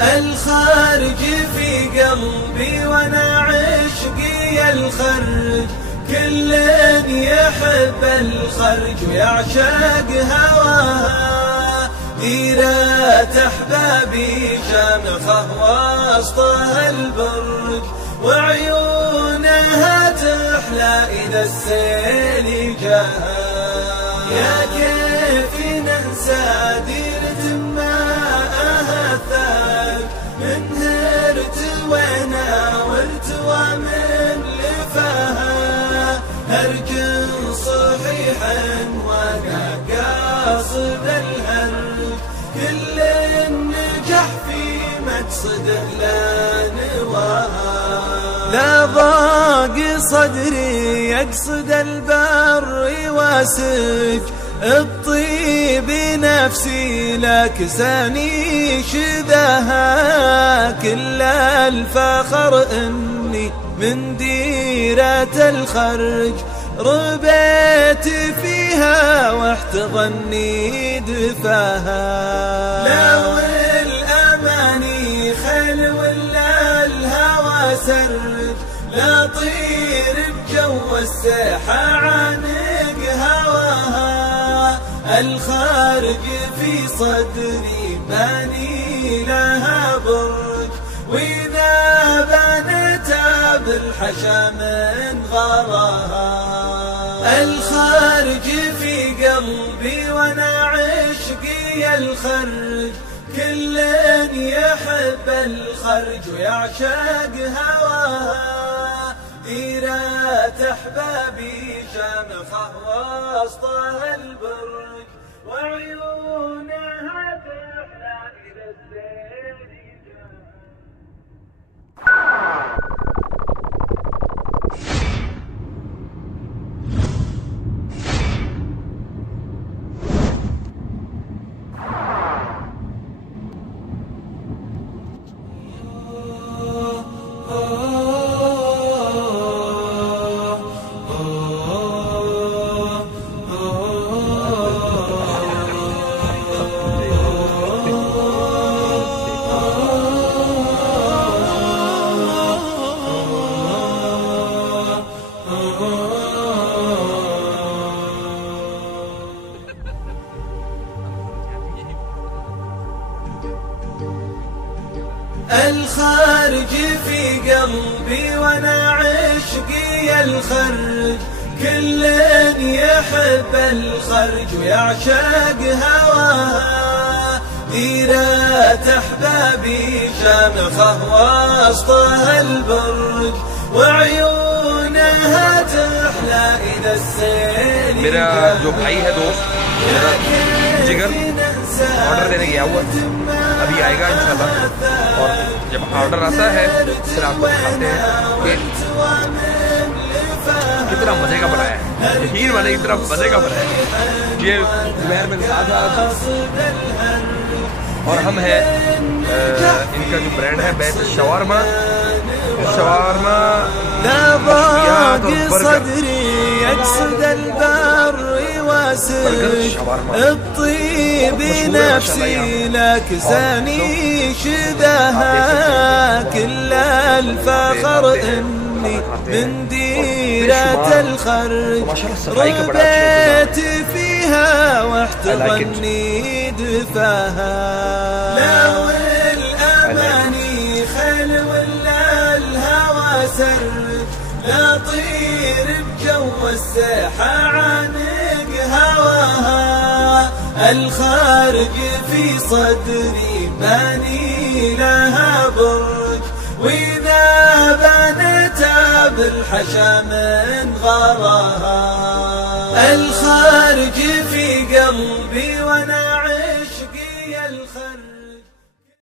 الخارج في قلبي وانا عشقي الخرج، كل يحب الخرج ويعشق هواها. ديرة احبابي شامخه وسطها البرج، وعيونها تحلى اذا السيل جاها. يا كيف ننسى ديرة ماءها الثلج، من هرت وناورت ومن لفاها. هرج صحيح وانا قاصد الهرج، كل نجح في مقصده لا نواها. لا ضاق صدري يقصد البر واسج، الطيب نفسي لك ساني شذاها. كل الفخر اني من ديرة الخرج، ربيت فيها واحتضني دفاها. لو الاماني خيل ولا الهوى سرج، لا طير بجو الساحة عانق هواها. الخارج في صدري باني لها برج، وإذا بنت بالحشا من غراها. الخارج في قلبي وانا عشقي الخرج، كل يحب الخرج ويعشق هواها. ديرة احبابي شامخه وسطها البرج، وعيونها تحلى اذا السيل جاها. الخارج في قلبي وانا عشقي الخرج، كل يحب الخرج ويعشق هواها. ديرة احبابي شامخه وسطها البرج، وعيونها تحلى اذا السيل मेरा जो भाई है दोस्त मेरा जिगर ऑर्डर देने गया हुआ अभी आएगा इंशाल्लाह। और जब ऑर्डर आता है फिर आपको दिखाते हैं कि कितना मजे का बनाया है, यकीन माने कितना मजे का बनाया है। ये मेहर मेरे साथ और हम हैं इनका जो ब्रांड है बेस्ट शवारमा। शवारमा لا ضاق صدري يقصد البر واسج، الطيب نفسي لك ساني شذاها. كل الفخر اني من ديرة الخرج، ربيت فيها واحتضني دفاها. لو الاماني خيل ولا الهوى سرج، لا طير بجو الساحة عانق هواها. الخارج في صدري باني لها برج، وإذا بنت بالحشا من غراها. الخارج في قلبي وانا